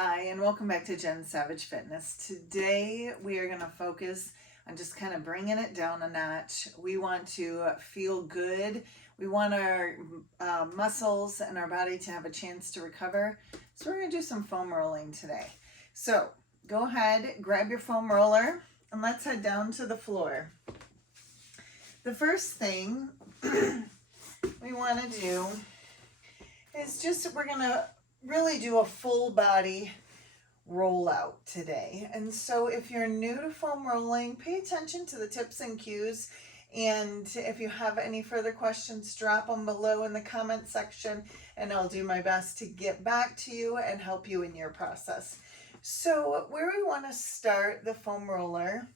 Hi, and welcome back to Jen Savage Fitness. Today we are going to focus on just kind of bringing it down a notch. We want to feel good. We want our muscles and our body to have a chance to recover. So we're going to do some foam rolling today. So go ahead, grab your foam roller, and let's head down to the floor. The first thing we want to do is we're going to really do a full body rollout today. And so if you're new to foam rolling, pay attention to the tips and cues. And if you have any further questions, drop them below in the comment section and I'll do my best to get back to you and help you in your process. So where we want to start the foam roller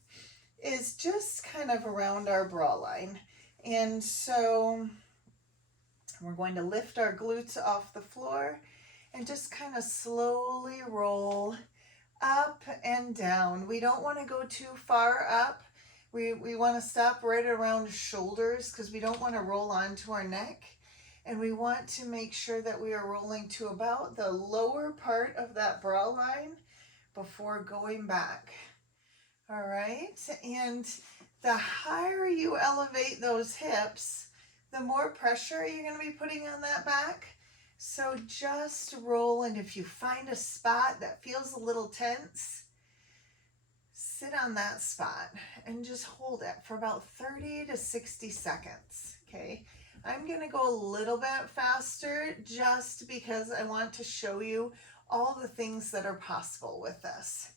is just kind of around our bra line. And so we're going to lift our glutes off the floor and just kind of slowly roll up and down. We don't want to go too far up. We want to stop right around shoulders because we don't want to roll onto our neck. And we want to make sure that we are rolling to about the lower part of that bra line before going back. All right. And the higher you elevate those hips, the more pressure you're going to be putting on that back. So just roll, and if you find a spot that feels a little tense, sit on that spot and just hold it for about 30 to 60 seconds, okay? I'm gonna go a little bit faster just because I want to show you all the things that are possible with this.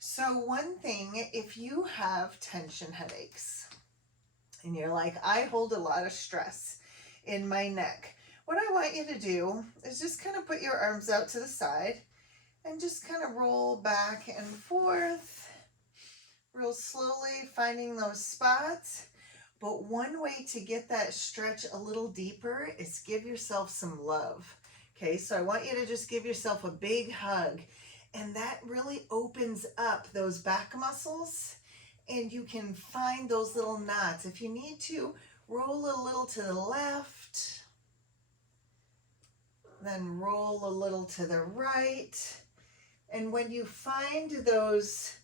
So one thing, if you have tension headaches and you're like, I hold a lot of stress in my neck, what I want you to do is just kind of put your arms out to the side and just kind of roll back and forth, real slowly, finding those spots. But one way to get that stretch a little deeper is give yourself some love. Okay, so I want you to just give yourself a big hug, and that really opens up those back muscles, and you can find those little knots. If you need to, roll a little to the left, then roll a little to the right. And when you find those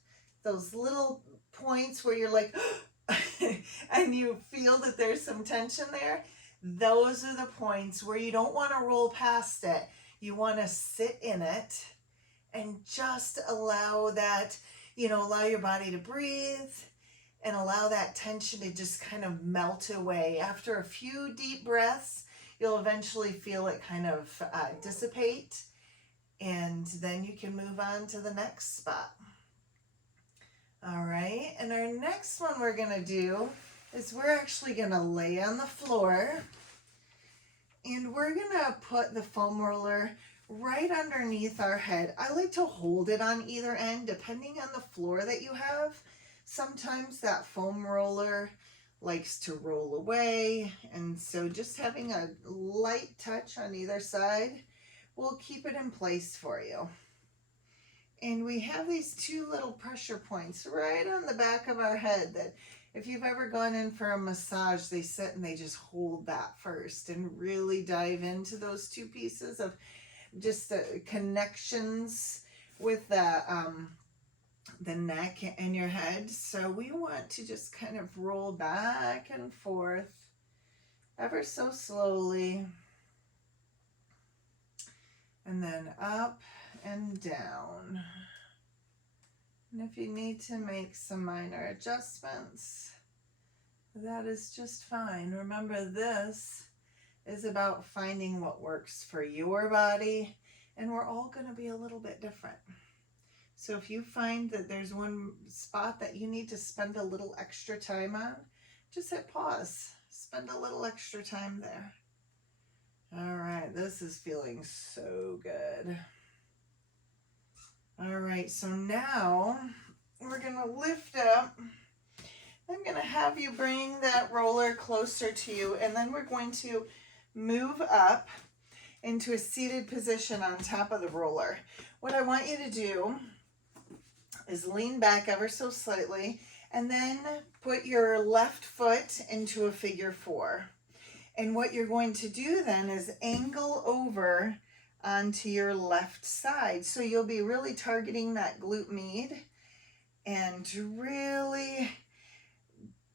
little points where you're like, and you feel that there's some tension there, those are the points where you don't want to roll past it. You want to sit in it and just allow that, allow your body to breathe and allow that tension to just kind of melt away. After a few deep breaths, you'll eventually feel it kind of dissipate, and then you can move on to the next spot. All right, and our next one we're gonna do is we're actually gonna lay on the floor, and we're gonna put the foam roller right underneath our head. I like to hold it on either end, depending on the floor that you have. Sometimes that foam roller likes to roll away, and so just having a light touch on either side will keep it in place for you. And we have these two little pressure points right on the back of our head that if you've ever gone in for a massage, they sit and they just hold that first and really dive into those two pieces of just connections with the neck and your head. So we want to just kind of roll back and forth ever so slowly, and then up and down. And if you need to make some minor adjustments, that is just fine. Remember, this is about finding what works for your body, and we're all going to be a little bit different. So if you find that there's one spot that you need to spend a little extra time on, just hit pause. Spend a little extra time there. All right, this is feeling so good. All right, so now we're gonna lift up. I'm gonna have you bring that roller closer to you, and then we're going to move up into a seated position on top of the roller. What I want you to do is lean back ever so slightly and then put your left foot into a figure four. And what you're going to do then is angle over onto your left side. So you'll be really targeting that glute med and really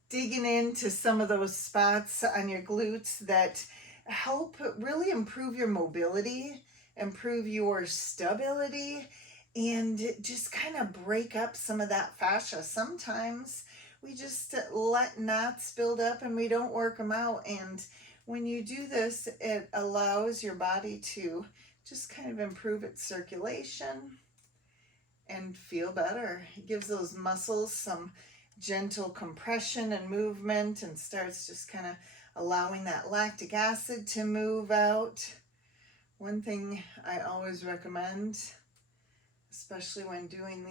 digging into some of those spots on your glutes that help really improve your mobility, improve your stability, and just kind of break up some of that fascia. Sometimes we just let knots build up and we don't work them out. And when you do this, it allows your body to just kind of improve its circulation and feel better. It gives those muscles some gentle compression and movement and starts just kind of allowing that lactic acid to move out. One thing I always recommend, especially when doing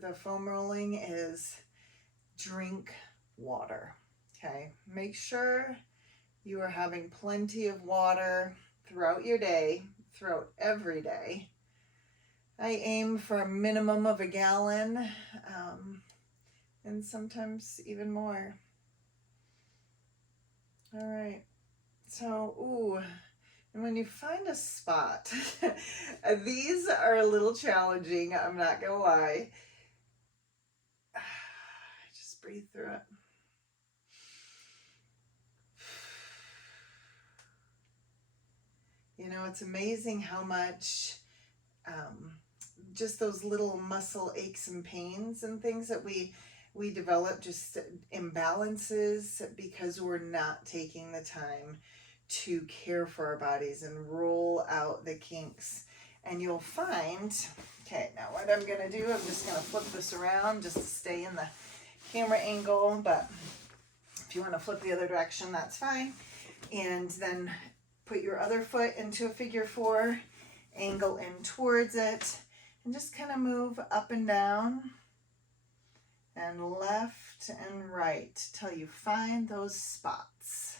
the foam rolling, is drink water. Okay, make sure you are having plenty of water throughout your day, throughout every day. I aim for a minimum of a gallon, and sometimes even more. All right, so, and when you find a spot, these are a little challenging, I'm not gonna lie. Just breathe through it. You know, it's amazing how much just those little muscle aches and pains and things that we develop, just imbalances, because we're not taking the time to care for our bodies and roll out the kinks. And you'll find, okay, now what I'm going to do, I'm just going to flip this around just to stay in the camera angle, but if you want to flip the other direction, that's fine. And then put your other foot into a figure 4, angle in towards it, and just kind of move up and down and left and right till you find those spots.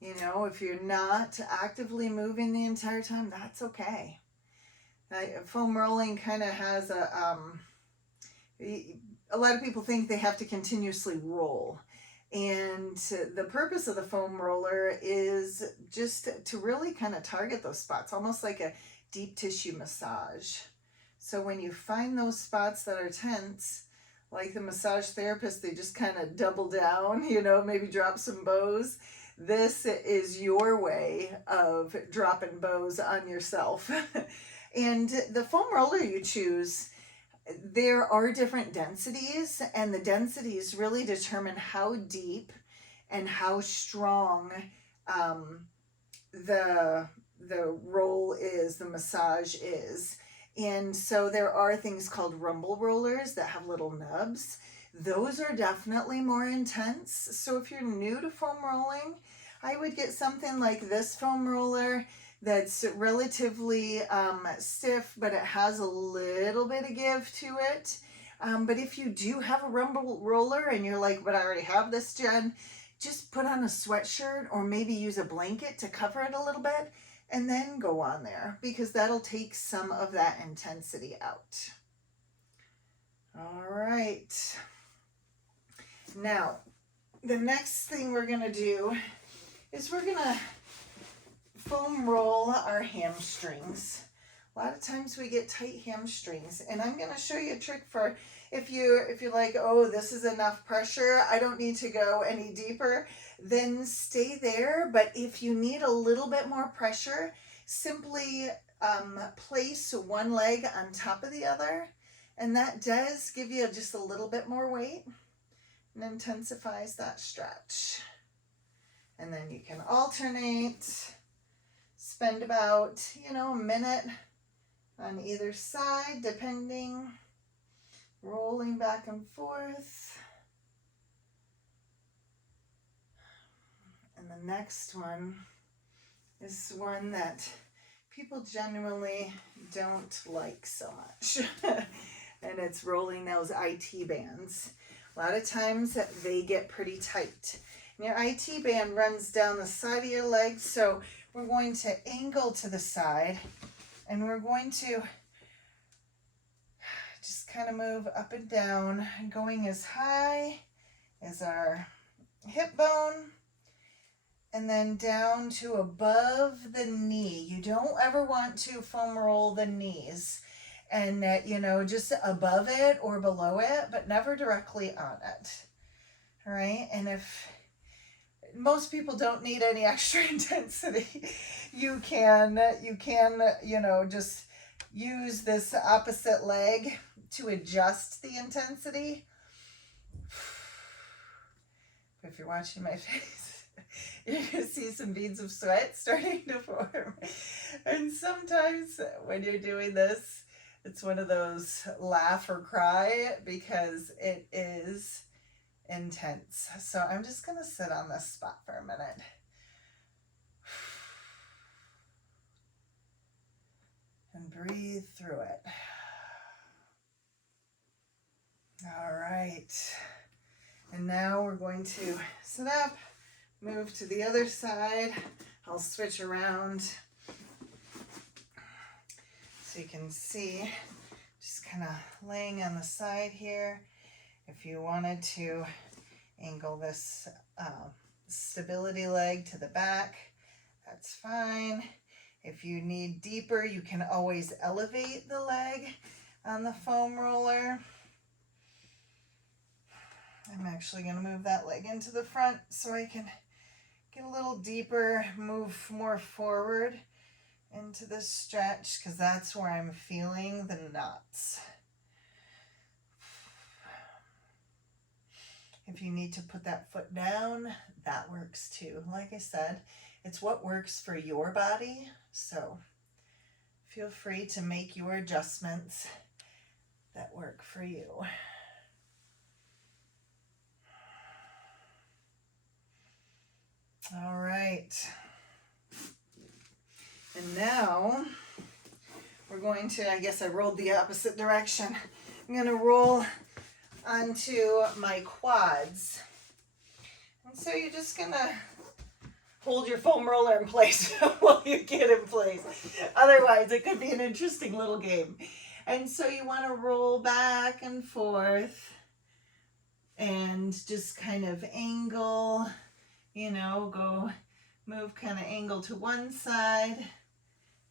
You know, if you're not actively moving the entire time, that's okay. Foam rolling kind of has a lot of people think they have to continuously roll. And the purpose of the foam roller is just to really kind of target those spots, almost like a deep tissue massage. So when you find those spots that are tense, like the massage therapist, they just kind of double down, you know, maybe drop some bows. This is your way of dropping bows on yourself. And the foam roller you choose, there are different densities, and the densities really determine how deep and how strong the roll is, the massage is. And so there are things called rumble rollers that have little nubs. Those are definitely more intense. So if you're new to foam rolling, I would get something like this foam roller that's relatively stiff, but it has a little bit of give to it. But if you do have a rumble roller and you're like, but I already have this, Jen, just put on a sweatshirt or maybe use a blanket to cover it a little bit and then go on there, because that'll take some of that intensity out. All right. Now, the next thing we're going to do is we're going to foam roll our hamstrings. A lot of times we get tight hamstrings, and I'm going to show you a trick for if you're like, oh, this is enough pressure, I don't need to go any deeper, then stay there. But if you need a little bit more pressure, simply place one leg on top of the other, and that does give you just a little bit more weight and intensifies that stretch. And then you can alternate, spend about, a minute on either side, depending, rolling back and forth. And the next one is one that people generally don't like so much. And it's rolling those IT bands. A lot of times they get pretty tight. And your IT band runs down the side of your leg, so we're going to angle to the side, and we're going to just kind of move up and down, going as high as our hip bone, and then down to above the knee. You don't ever want to foam roll the knees, and you know, just above it or below it, but never directly on it. All right, and if most people don't need any extra intensity, you can, you know, just use this opposite leg to adjust the intensity. If you're watching my face, you're going to see some beads of sweat starting to form. And sometimes when you're doing this, it's one of those laugh or cry because it is intense. So I'm just going to sit on this spot for a minute. And breathe through it. All right. And now we're going to sit up, move to the other side. I'll switch around so you can see, just kind of laying on the side here. If you wanted to angle this stability leg to the back, that's fine. If you need deeper, you can always elevate the leg on the foam roller. I'm actually going to move that leg into the front so I can get a little deeper, move more forward into this stretch, because that's where I'm feeling the knots. If you need to put that foot down, that works too. Like I said, it's what works for your body, so feel free to make your adjustments that work for you. All right. And now we're going to, I guess I rolled the opposite direction. I'm going to roll onto my quads. And so you're just going to hold your foam roller in place while you get in place. Otherwise, it could be an interesting little game. And so you want to roll back and forth and just kind of angle, you know, go move kind of angle to one side,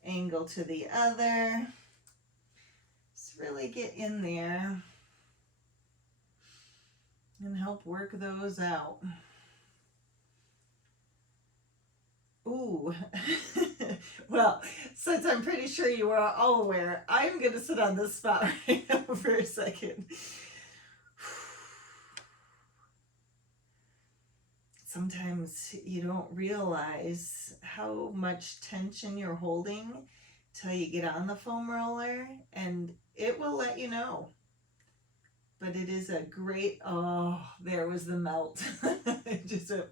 angle to the other. Just really get in there and help work those out. Ooh, well, since I'm pretty sure you are all aware, I'm going to sit on this spot right now for a second. Sometimes you don't realize how much tension you're holding till you get on the foam roller, and it will let you know. But it is a great, oh, there was the melt. Just a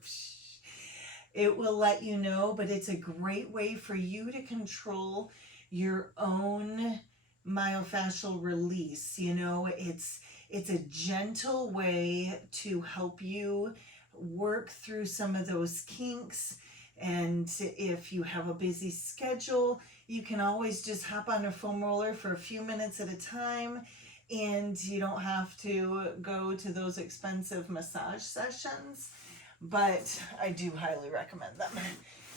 it will let you know, but it's a great way for you to control your own myofascial release. You know, it's a gentle way to help you work through some of those kinks. And if you have a busy schedule, you can always just hop on a foam roller for a few minutes at a time, and you don't have to go to those expensive massage sessions. But I do highly recommend them.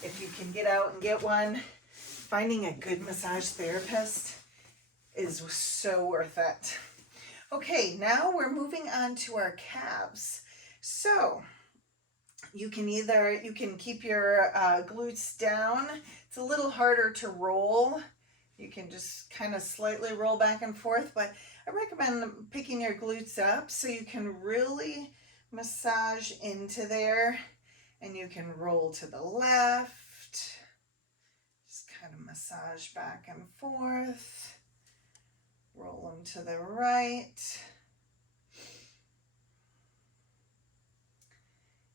If you can get out and get one, finding a good massage therapist is so worth it. Okay, now we're moving on to our calves. So you can keep your glutes down. It's a little harder to roll. You can just kind of slightly roll back and forth, but I recommend picking your glutes up so you can really massage into there, and you can roll to the left, just kind of massage back and forth, roll them to the right.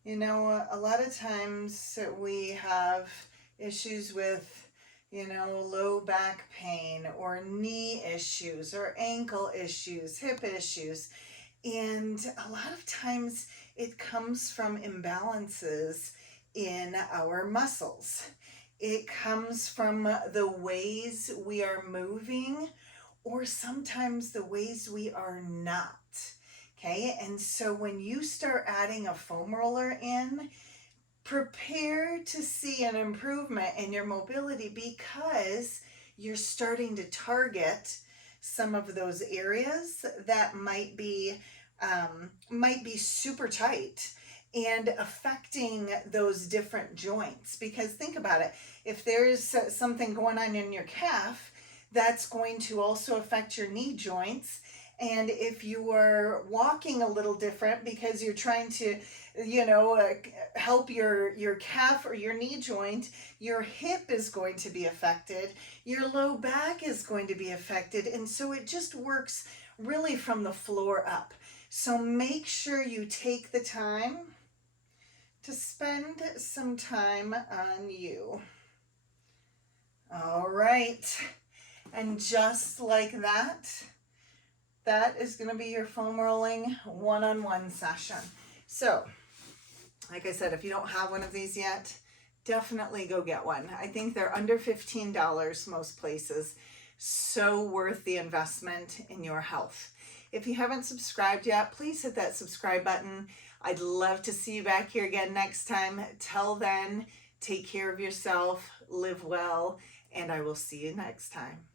You know, a lot of times we have issues with, you know, low back pain or knee issues or ankle issues, hip issues. And a lot of times it comes from imbalances in our muscles. It comes from the ways we are moving, or sometimes the ways we are not. Okay, and so when you start adding a foam roller in, prepare to see an improvement in your mobility because you're starting to target some of those areas that might be super tight and affecting those different joints. Because think about it, if there's something going on in your calf, that's going to also affect your knee joints. And if you are walking a little different because you're trying to, help your calf or your knee joint, your hip is going to be affected, your low back is going to be affected. And so it just works really from the floor up. So make sure you take the time to spend some time on you. All right. And just like that, that is going to be your foam rolling one-on-one session. So, like I said, if you don't have one of these yet, definitely go get one. I think they're under $15 most places. So worth the investment in your health. If you haven't subscribed yet, please hit that subscribe button. I'd love to see you back here again next time. Till then, take care of yourself, live well, and I will see you next time.